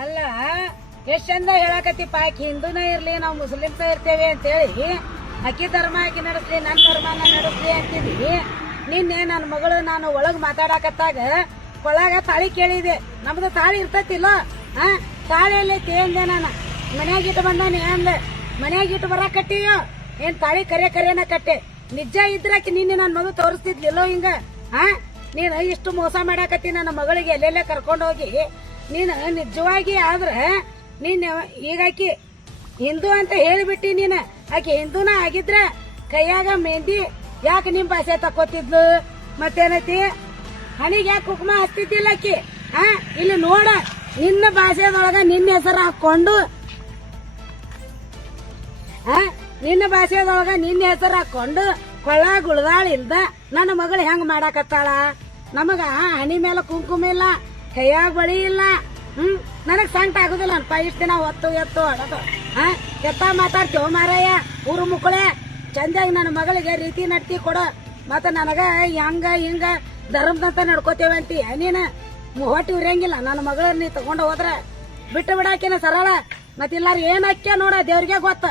ಅಲ್ಲ ಎಷ್ಟ್ ಚಂದ ಹೇಳಕತ್ತಿಪ್ಪ, ಆಕಿ ಹಿಂದೂನ ಇರ್ಲಿ ನಾವು ಮುಸ್ಲಿಮ್ಸ ಇರ್ತೇವೆ ಅಂತೇಳಿ ಅಕ್ಕಿ ಧರ್ಮ ಆಕಿ ನಡೆಸ್ಲಿ ನನ್ನ ಧರ್ಮನ ನಡೆಸ್ಲಿ ಅಂತಿದ್ವಿ. ನಿನ್ನೆ ನನ್ನ ಮಗಳು ನಾನು ಒಳಗ್ ಮಾತಾಡಕತ್ತಾಗ ಕೊಳಗ ತಾಳಿ ಕೇಳಿದೆ. ನಮ್ದು ತಾಳಿ ಇರ್ತತಿಲ್ಲ, ತಾಳಿ ಎಲ್ಲೈತಿ ಅಂದೆ. ನಾನು ಮನ್ಯಾಗ ಇಟ್ಟು ಬಂದಾನೆ ಅಂದೆ. ಮನ್ಯಾಗ ಇಟ್ಟು ಬರಾಕಟ್ಟಿಯೋ ಏನ್ ತಾಳಿ ಕರೆನ ಕಟ್ಟೆ. ನಿಜ ಇದ್ರಾಕಿ ನಿನ್ನೆ ನನ್ನ ಮಗು ತೋರಿಸ್ತಿದ್ಲಿಲ್ಲೋ ಹಿಂಗ. ನೀನು ಇಷ್ಟು ಮೋಸ ಮಾಡಾಕತ್ತಿ ನನ್ನ ಮಗಳಿಗೆ ಎಲ್ಲೆಲ್ಲೇ ಕರ್ಕೊಂಡು ಹೋಗಿ. ನೀನು ನಿಜವಾಗಿ ಆದ್ರ ನೀನು ಈಗ ಆಕಿ ಹಿಂದೂ ಅಂತ ಹೇಳಿಬಿಟ್ಟಿ. ನೀನು ಆಕಿ ಹಿಂದೂನ ಆಗಿದ್ರ ಕೈಯಾಗ ಮೆಹಂದಿ ಯಾಕೆ ನಿಮ್ ಭಾಷೆ ತಕೋತಿದ್ಲು? ಮತ್ತೇನೈತಿ ಹಣಿಗೆ ಯಾಕೆ ಕುಕ್ಮ ಹಚ್ತಿದ್ದಿಲ್ಲ ಆಕಿ? ಇಲ್ಲಿ ನೋಡ, ನಿನ್ನ ಭಾಷೆದೊಳಗ ನಿನ್ನ ಹೆಸರು ಹಾಕೊಂಡು ನಿನ್ನ ಭಾಷೆದೊಳಗ ನಿನ್ನ ಹೆಸರು ಹಾಕೊಂಡು ಕೊಳ್ಳ ಗುಳದಾಳಿಲ್ದ ನನ್ನ ಮಗಳು ಹೆಂಗ್ ಮಾಡಾಕತ್ತಾಳ? ನಮಗ ಹಣಿ ಮೇಲೆ ಕುಂಕುಮ ಇಲ್ಲ, ಕೈಯಾಗ ಬಳಿ ಇಲ್ಲ. ನನಗ್ ಸಂಕಟ ಆಗುದಿಲ್ಲ ಅನ್ಪ. ಇಷ್ಟ ದಿನ ಹೊತ್ತು ಎತ್ತು ಹೊಡೋದು ಎತ್ತ ಮಾತಾಡ್ತೇವ ಮಾರಾಯ. ಊರು ಮುಕ್ಕಳೆ ಚಂದಾಗಿ ನನ್ನ ಮಗಳಿಗೆ ರೀತಿ ನಡ್ತಿ ಕೊಡು. ಮತ್ತ ನನಗ ಹಂಗ ಹಿಂಗ ಧರ್ಮದಂತ ನಡ್ಕೋತೇವೆ ಅಂತಿ ನೀನು. ಹೊಟ್ಟಿ ಉರಿಯಂಗಿಲ್ಲ ನನ್ನ ಮಗಳ ನೀ ತಗೊಂಡು ಹೋದ್ರ ಬಿಟ್ಟು ಬಿಡಾಕಿನ ಸರಳ. ಮತ್ತಿಲ್ಲಾರ ಏನ್ ಹಾಕ್ಯ ನೋಡ, ದೇವ್ರಿಗೆ ಗೊತ್ತ.